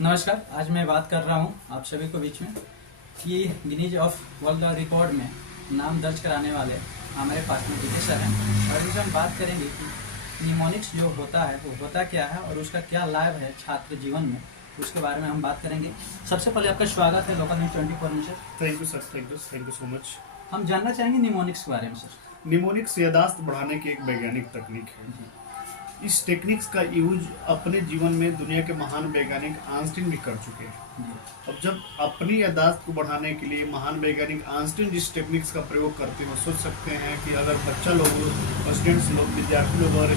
नमस्कार। आज मैं बात कर रहा हूं आप सभी को बीच में कि गिनीज ऑफ वर्ल्ड रिकॉर्ड में नाम दर्ज कराने वाले हमारे पास में डीके सर हैं और इसमें हम बात करेंगे कि निमोनिक्स जो होता है वो होता क्या है और उसका क्या लाभ है छात्र जीवन में, उसके बारे में हम बात करेंगे। सबसे पहले आपका स्वागत है लोकल न्यूज 24 में sir. Thank you sir, thank you so much. हम जानना चाहेंगे निमोनिक्स के बारे में सर। निमोनिक्स यादाश्त बढ़ाने की एक वैज्ञानिक तकनीक है। इस टेक्निक्स का यूज अपने जीवन में दुनिया के महान वैज्ञानिक आइंस्टीन भी कर चुके हैं। अब जब अपनी यादाश्त को बढ़ाने के लिए महान वैज्ञानिक आइंस्टीन जिस टेक्निक्स का प्रयोग करते हैं, सोच सकते हैं कि अगर बच्चा लोग, स्टूडेंट्स लोग, विद्यार्थी लोग अगर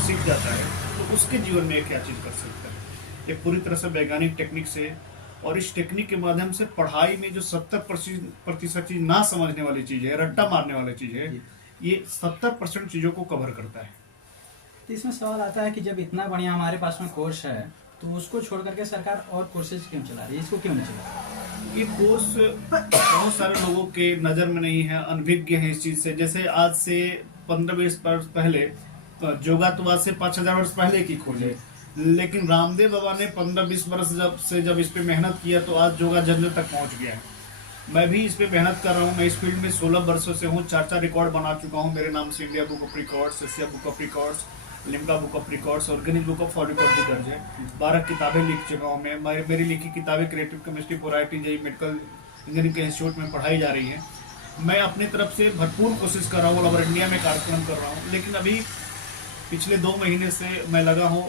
सीख जाता है तो उसके जीवन में क्या चीज़ कर सकता है। ये पूरी तरह से वैज्ञानिक टेक्निक से, और इस टेक्निक के माध्यम से पढ़ाई में जो 70% चीज़ ना समझने वाली चीज़ है, रट्टा मारने वाली चीज़ है, ये 70% चीज़ों को कवर करता है। तो इसमें सवाल आता है कि जब इतना बढ़िया हमारे पास में कोर्स है तो उसको छोड़ करके सरकार और कोर्सेज क्यों चला रही है, इसको क्यों नहीं चला रही? ये कोर्स बहुत सारे लोगों के नज़र में नहीं है, अनभिज्ञ है इस चीज़ से। जैसे आज से 15-20 वर्ष पहले योगा तो आज से 5000 वर्ष पहले की खोज है, लेकिन रामदेव बाबा ने 15-20 वर्ष जब इस पे मेहनत किया तो आज योगा जन तक पहुंच गया है। मैं भी इस पे मेहनत कर रहा हूँ। मैं इस फील्ड में 16 वर्षों से हूँ। 4 रिकॉर्ड बना चुका हूँ। मेरे नाम से India book of records, Asia book of records, Limca book of records और गिनीज बुक ऑफ रिकॉर्ड भी दर्ज है। 12 किताबें लिख चुका हूँ मैं। मेरी लिखी किताबें creative chemistry for IIT JEE medical engineering के इंस्टीट्यूट में पढ़ाई जा रही है। मैं अपनी तरफ से भरपूर कोशिश कर रहा हूँ, ऑल ओवर इंडिया में कार्यक्रम कर रहा हूँ। लेकिन अभी पिछले 2 महीने से मैं लगा हूँ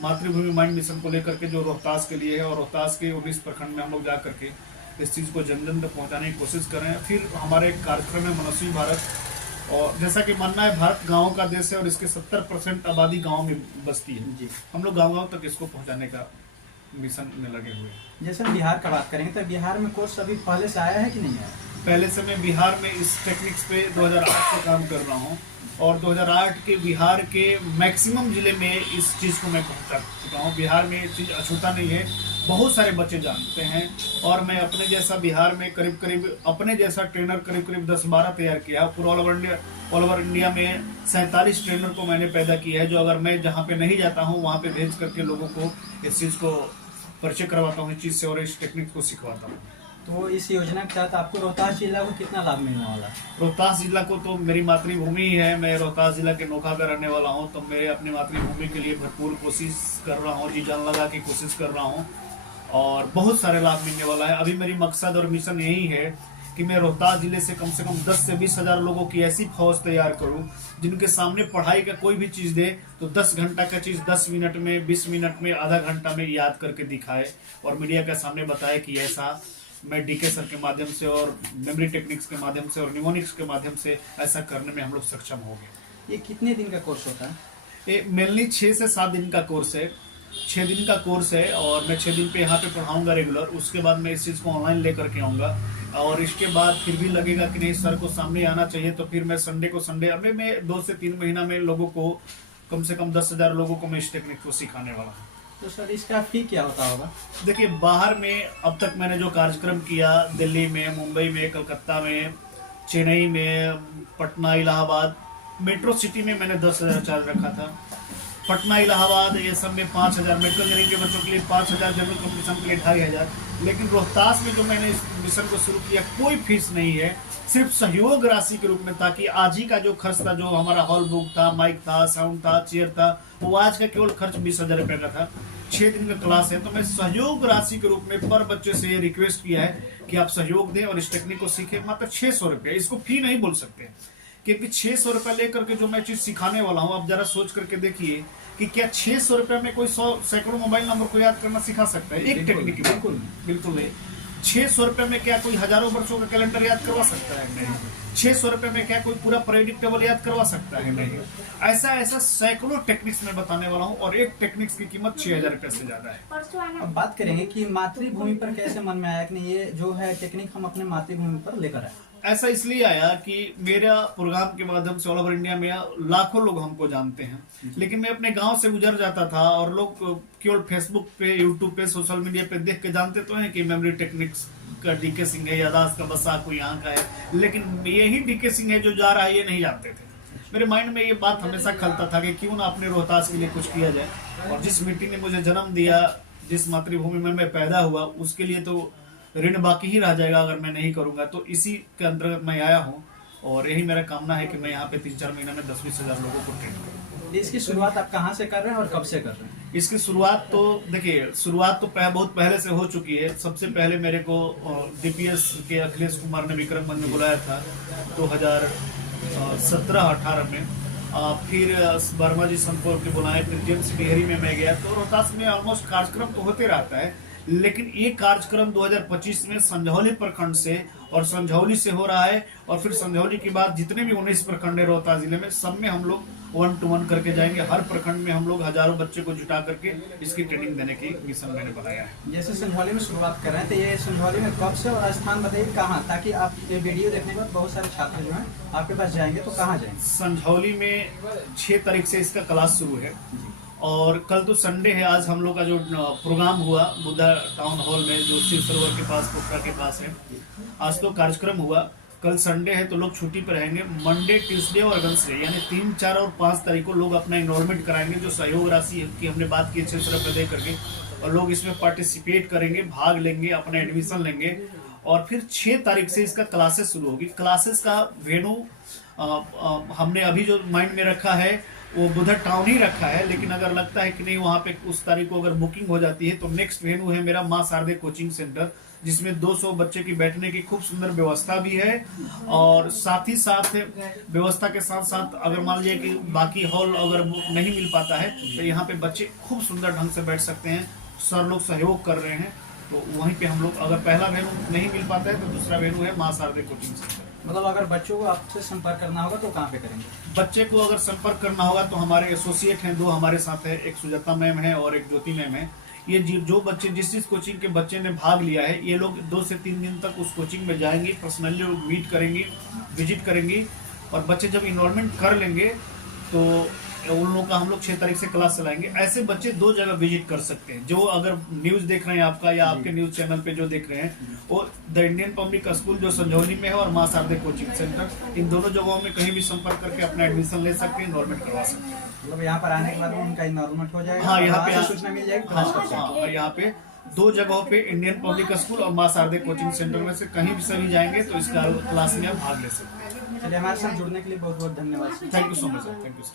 मातृभूमि माइंड मिशन को लेकर के, जो रोहतास के लिए है, और रोहतास के 19 प्रखंड में हम लोग जा करके इस चीज़ को जन जन तक पहुँचाने की कोशिश कर रहे हैं। फिर हमारे कार्यक्रम में मनस्वी भारत, और जैसा कि मानना है भारत गाँव का देश है और इसके 70% आबादी गाँव में बसती है जी। हम लोग गाँव तक इसको पहुँचाने का मिशन में लगे हुए हैं। जैसे हम बिहार का बात करेंगे तो बिहार में कोर्स अभी पहले से आया है कि नहीं आया? पहले से मैं बिहार में इस टेक्निक्स पे 2008 से काम कर रहा हूँ और 2008 के बिहार के मैक्सिमम जिले में इस चीज़ को मैं पहुँचा चुका हूँ। बिहार में ये चीज़ अछूता नहीं है, बहुत सारे बच्चे जानते हैं। और मैं अपने जैसा बिहार में करीब अपने जैसा ट्रेनर करीब 10-12 तैयार किया। पूरा ऑल ओवर इंडिया में 47 ट्रेनर को मैंने पैदा किया है, जो अगर मैं जहाँ पे नहीं जाता हूँ वहाँ पे भेज करके लोगों को इस चीज़ को परिचय करवाता हूँ, इस चीज़ से, और इस टेक्निक को सिखवाता हूँ। तो इस योजना के तहत आपको रोहतास जिला को कितना लाभ मिलने वाला है? रोहतास जिला को तो मेरी मातृभूमि ही है। मैं रोहतास जिला के नोखा का रहने वाला हूँ, तो मैं अपनी मातृभूमि के लिए भरपूर कोशिश कर रहा हूँ, जी जान लगा के कोशिश कर रहा हूँ, और बहुत सारे लाभ मिलने वाला है। अभी मेरी मकसद और मिशन यही है कि मैं रोहतास जिले से कम 10 से 20 हज़ार लोगों की ऐसी फौज तैयार करूं जिनके सामने पढ़ाई का कोई भी चीज़ दे तो 10 घंटा का चीज़ 10 मिनट में, 20 मिनट में, आधा घंटा में याद करके दिखाए और मीडिया के सामने बताए कि ऐसा मैं डीके सर के माध्यम से और मेमोरी टेक्निक्स के माध्यम से और निमोनिक्स के माध्यम से ऐसा करने में हम लोग सक्षम हो गए। ये कितने दिन का कोर्स होता है? ये मेनली 6 से 7 दिन का कोर्स है। 6 दिन का कोर्स है और मैं 6 दिन पे यहाँ पे पढ़ाऊँगा रेगुलर। उसके बाद मैं इस चीज़ को ऑनलाइन ले करके आऊँगा, और इसके बाद फिर भी लगेगा कि नहीं सर को सामने आना चाहिए, तो फिर मैं संडे अभी मैं 2 से 3 महीना में लोगों को कम से कम 10,000 लोगों को मैं इस टेक्निक को सिखाने वाला हूँ। तो सर इसका फी क्या होता होगा? देखिए, बाहर में अब तक मैंने जो कार्यक्रम किया, दिल्ली में, मुंबई में, कलकत्ता में, चेन्नई में, पटना, इलाहाबाद, मेट्रो सिटी में मैंने 10,000 चार्ज रखा था। पटना, इलाहाबाद, ये सब में 5,000, मेडिकल इंजीनियरिंग के बच्चों के लिए 5,000, जनरल कॉम्पिटिशन के लिए 2,500। लेकिन रोहतास में जो मैंने इस मिशन को शुरू किया, कोई फीस नहीं है, सिर्फ सहयोग राशि के रूप में, ताकि आज ही का जो खर्च था, जो हमारा हॉल बुक था, माइक था, साउंड था, चेयर था, वो आज का केवल खर्च 20,000 रुपये का था। 6 दिन का क्लास है, तो मैं सहयोग राशि के रूप में पर बच्चे से ये रिक्वेस्ट किया है कि आप सहयोग दें और इस टेक्निक को सीखें। मात्र 600 रुपये, इसको फी नहीं बोल सकते, क्योंकि 600 रुपये लेकर के जो मैं चीज सिखाने वाला हूँ, आप जरा सोच करके देखिए कि क्या 600 रुपये में कोई 100 सैकड़ों मोबाइल नंबर को याद करना सिखा सकता है? एक टेक्निक बिल्कुल नहीं। 600 रुपये में क्या कोई हजारों वर्षों का कैलेंडर याद करवा सकता है? नहीं। 600 रुपये में क्या कोई पूरा पीरियडिक टेबल याद करवा सकता है? नहीं। ऐसा सैकड़ों टेक्निक्स में बताने वाला हूँ, और एक टेक्निक्स की कीमत 6,000 रुपये से ज्यादा है। अब बात करेंगे कि मातृभूमि पर कैसे मन में आया कि नहीं ये जो है टेक्निक हम अपने मातृभूमि पर लेकर आए? ऐसा इसलिए आया कि मेरा प्रोग्राम के माध्यम से ऑल ओवर इंडिया में लाखों लोग हमको जानते हैं, लेकिन मैं अपने गांव से गुजर जाता था और लोग केवल फेसबुक पे, यूट्यूब पे, सोशल मीडिया पे देख के जानते तो हैं कि मेमोरी टेक्निक्स का डीके सिंह है, यादाश्त का बसा कोई यहाँ का है, लेकिन यही डीके सिंह है जो जा रहा है, ये नहीं जानते थे। मेरे माइंड में ये बात हमेशा खलता था कि क्यों ना अपने रोहतास के लिए कुछ किया जाए। और जिस मिट्टी ने मुझे जन्म दिया, जिस मातृभूमि में मैं पैदा हुआ उसके लिए तो ऋण बाकी ही रह जाएगा अगर मैं नहीं करूंगा। तो इसी के अंतर्गत मैं आया हूँ और यही मेरा कामना है कि मैं यहाँ पे 3-4 महीने में 10-20 हजार लोगों को ट्रेन करूँ। इसकी शुरुआत आप कहाँ से कर रहे हैं और कब से कर रहे हैं? इसकी शुरुआत तो देखिए, शुरुआत तो बहुत पहले से हो चुकी है। सबसे पहले मेरे को डीपीएस के अखिलेश कुमार ने विक्रमगंज में बुलाया था 2017-18 में। फिर वर्मा जी संतपुर के बुलाए, फिर जेम्स डिहरी में मैं गया। तो रोहतास में ऑलमोस्ट कार्यक्रम तो होते रहता है, लेकिन ये कार्यक्रम 2025 में संझौली प्रखंड से और संझौली से हो रहा है। और फिर संझौली के बाद जितने भी 19 प्रखंड है रोहतास जिले में, सब में हम लोग 1-to-1 करके जाएंगे। हर प्रखंड में हम लोग हजारों बच्चे को जुटा करके इसकी ट्रेनिंग देने की मिशन मैंने बनाया है। जैसे संझौली में शुरुआत कर रहे हैं, तो ये संझौली में कब से और स्थान बताइए कहाँ, ताकि आप ये वीडियो देखने के बाद बहुत सारे छात्र जो हैं आपके पास जाएंगे तो कहाँ जाएंगे? संझौली में 6 तारीख से इसका क्लास शुरू है और कल तो संडे है। आज हम लोग का जो प्रोग्राम हुआ बुद्धा टाउन हॉल में, जो शिव सरोवर के पास, पोखरा के पास है, आज तो कार्यक्रम हुआ। कल संडे है तो लोग छुट्टी पर रहेंगे। मंडे, ट्यूसडे और वेडनेसडे यानी 3, 4 और 5 तारीख को लोग अपना इनरोलमेंट कराएंगे। जो सहयोग राशि की हमने बात की 600 रुपये दे करके, और लोग इसमें पार्टिसिपेट करेंगे, भाग लेंगे, अपना एडमिशन लेंगे। और फिर 6 तारीख से इसका क्लासेस शुरू होगी। क्लासेस का वेन्यू हमने अभी जो माइंड में रखा है वो बुद्धा टाउन ही रखा है, लेकिन अगर लगता है कि नहीं वहाँ पे उस तारीख को अगर बुकिंग हो जाती है तो नेक्स्ट वेन्यू है मेरा माँ शारदे कोचिंग सेंटर, जिसमें 200 बच्चे की बैठने की खूब सुंदर व्यवस्था भी है। और साथ ही साथ व्यवस्था के साथ साथ अगर मान लीजिए कि बाकी हॉल अगर नहीं मिल पाता है तो यहाँ पे बच्चे खूब सुंदर ढंग से बैठ सकते हैं। सर लोग सहयोग कर रहे हैं, तो वहीं पे हम लोग, अगर पहला वेन्यू नहीं मिल पाता है तो दूसरा वेन्यू है माँ शारदे कोचिंग सेंटर। मतलब अगर बच्चों को आपसे संपर्क करना होगा तो कहाँ पे करेंगे? बच्चे को अगर संपर्क करना होगा तो हमारे एसोसिएट हैं, 2 हमारे साथ है, एक सुजाता मैम है और एक ज्योति मैम है। ये जो बच्चे जिस कोचिंग के बच्चे ने भाग लिया है, ये लोग 2 से 3 दिन तक उस कोचिंग में जाएंगे, पर्सनली मीट करेंगी, विजिट करेंगी। और बच्चे जब इनरोलमेंट कर लेंगे तो उन लोगों का हम लोग 6 तारीख से क्लास चलाएंगे। ऐसे बच्चे 2 जगह विजिट कर सकते हैं। जो अगर न्यूज देख रहे हैं आपका या आपके न्यूज चैनल पे जो देख रहे हैं, वो द इंडियन पब्लिक स्कूल जो संझौली में है और माँ शारदे कोचिंग सेंटर, इन दोनों जगहों में कहीं भी संपर्क करके अपना एडमिशन ले सकते हैं, इनरोलमेंट करवा सकते हैं। मतलब यहाँ पर आने के बाद उनका इनरोलमेंट हो जाएगा? हाँ, यहाँ पे सूचना मिल जाएगी। हाँ, यहाँ पे 2 जगहों पे इंडियन पब्लिक स्कूल और माँ शारदे कोचिंग सेंटर में से कहीं भी सभी जाएंगे तो इस क्लास में आप भाग ले सकते हैं। चलिए, हमारे साथ जुड़ने के लिए बहुत बहुत धन्यवाद। Thank you so much sir, thank you sir.